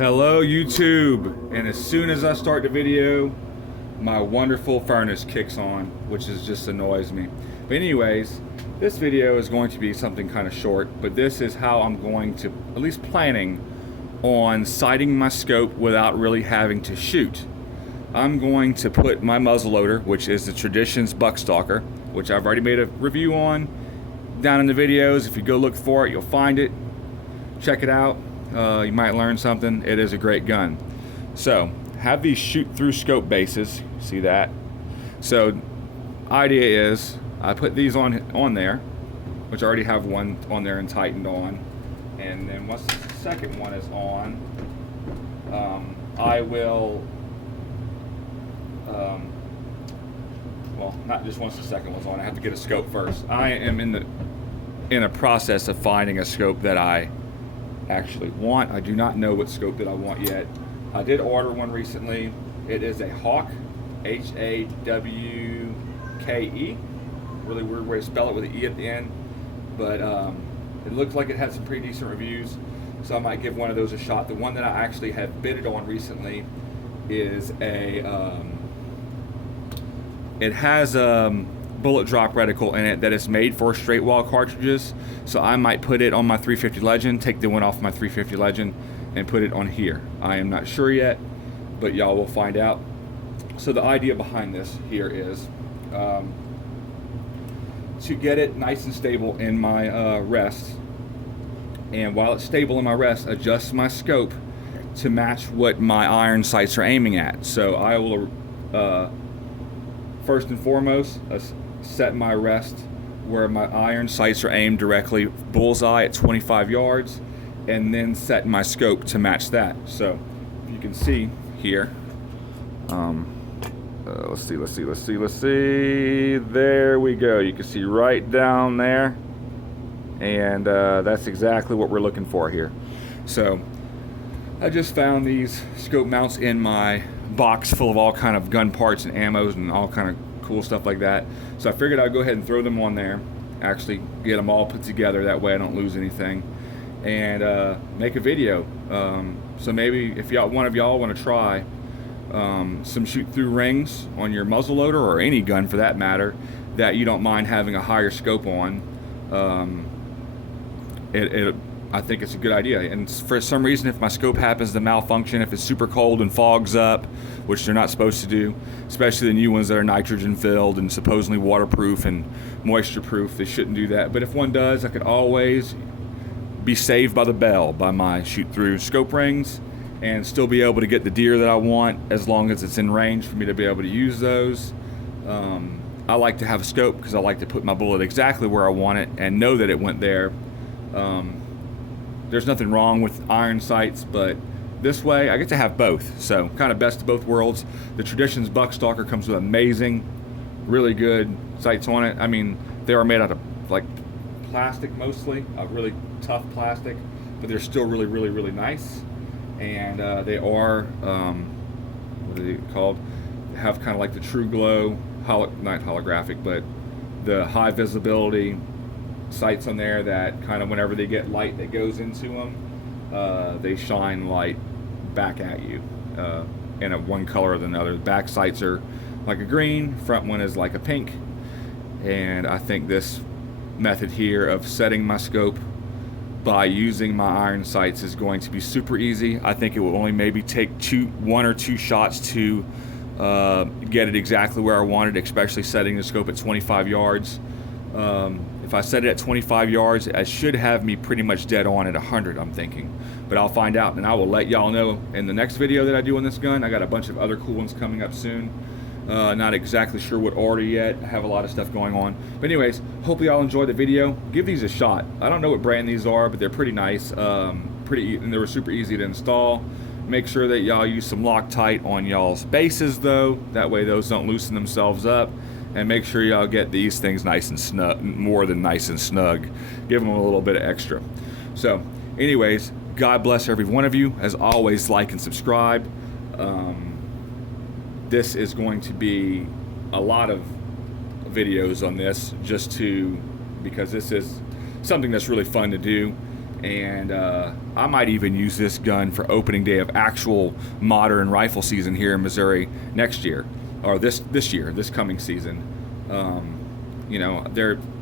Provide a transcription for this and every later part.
Hello YouTube, and as soon as I start the video my wonderful furnace kicks on, which just annoys me. But anyways, this video is going to be something kind of short, but this is how I'm going to, at least planning on sighting my scope without really having to shoot. I'm going to put my muzzleloader, which is the Traditions Buckstalker, which I've already made a review on, down in the videos. If you go look for it, you'll find it. Check it out. You might learn something. It is a great gun. So have these shoot through scope bases. See that? So idea is I put these on there, which I already have one on there and tightened on, and then once the second one is on, I will well, not just once the second one's on, I have to get a scope first. I am in a process of finding a scope that I actually want. I do not know what scope that I want yet. I did order one recently. It is a Hawke, Hawke. Really weird way to spell it with an E at the end, but it looked like it had some pretty decent reviews, so I might give one of those a shot. The one that I actually have bidded on recently is a it has bullet drop reticle in it that is made for straight wall cartridges, so I might put it on my 350 Legend, take the one off my 350 Legend and put it on here. I am not sure yet, but y'all will find out. So the idea behind this here is to get it nice and stable in my rest, and while it's stable in my rest, adjust my scope to match what my iron sights are aiming at. So I will first and foremost set my rest where my iron sights are aimed directly bullseye at 25 yards, and then set my scope to match that. So if you can see here, let's see, there we go. You can see right down there, and that's exactly what we're looking for here. So I just found these scope mounts in my box full of all kind of gun parts and ammos and all kind of cool stuff like that. So I figured I'd go ahead and throw them on there, actually get them all put together, that way I don't lose anything, and make a video. So maybe if one of y'all want to try some shoot through rings on your muzzleloader, or any gun for that matter, that you don't mind having a higher scope on, I think it's a good idea. And for some reason, if my scope happens to malfunction, if it's super cold and fogs up, which they're not supposed to do, especially the new ones that are nitrogen filled and supposedly waterproof and moisture proof, they shouldn't do that. But if one does, I could always be saved by the bell by my shoot through scope rings, and still be able to get the deer that I want, as long as it's in range for me to be able to use those. I like to have a scope because I like to put my bullet exactly where I want it and know that it went there. There's nothing wrong with iron sights, but this way I get to have both. So kind of best of both worlds. The Traditions Buckstalker comes with amazing, really good sights on it. I mean, they are made out of like plastic mostly, really tough plastic, but they're still really, really, really nice. And they are, what are they called? They have kind of like the True Glow, not holographic, but the high visibility sights on there that kind of whenever they get light that goes into them, they shine light back at you in one color or another. The back sights are like a green, front one is like a pink, and I think this method here of setting my scope by using my iron sights is going to be super easy. I think it will only maybe take one or two shots to get it exactly where I want it, especially setting the scope at 25 yards. If I set it at 25 yards, it should have me pretty much dead on at 100, I'm thinking. But I'll find out, and I will let y'all know in the next video that I do on this gun. I got a bunch of other cool ones coming up soon. Not exactly sure what order yet. I have a lot of stuff going on. But anyways, hopefully y'all enjoyed the video. Give these a shot. I don't know what brand these are, but they're pretty nice. And they were super easy to install. Make sure that y'all use some Loctite on y'all's bases though. That way those don't loosen themselves up. And make sure y'all get these things nice and snug, more than nice and snug. Give them a little bit of extra. So anyways, God bless every one of you. As always, like and subscribe. This is going to be a lot of videos on this, because this is something that's really fun to do. And I might even use this gun for opening day of actual modern rifle season here in Missouri next year, or this year, this coming season. You know,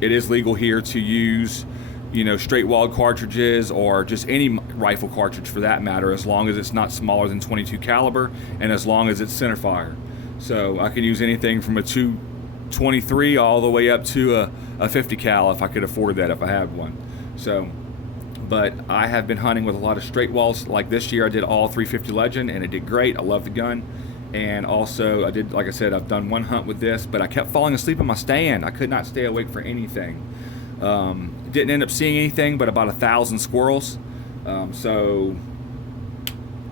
it is legal here to use, you know, straight walled cartridges or just any rifle cartridge for that matter, as long as it's not smaller than 22 caliber and as long as it's centerfire. So I could use anything from a 223 all the way up to a 50 cal if I could afford that, if I had one. So, but I have been hunting with a lot of straight walls. Like this year I did all 350 Legend and it did great. I love the gun. And also I did, like I said, I've done one hunt with this, but I kept falling asleep in my stand. I could not stay awake for anything. Didn't end up seeing anything but about 1,000 squirrels. So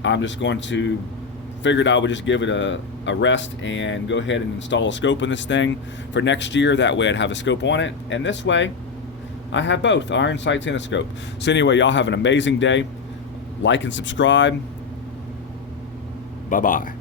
I'm just going to figured I would just give it a rest and go ahead and install a scope in this thing for next year. That way I'd have a scope on it, and this way I have both iron sights and a scope. So anyway, y'all have an amazing day. Like and subscribe. Bye-bye.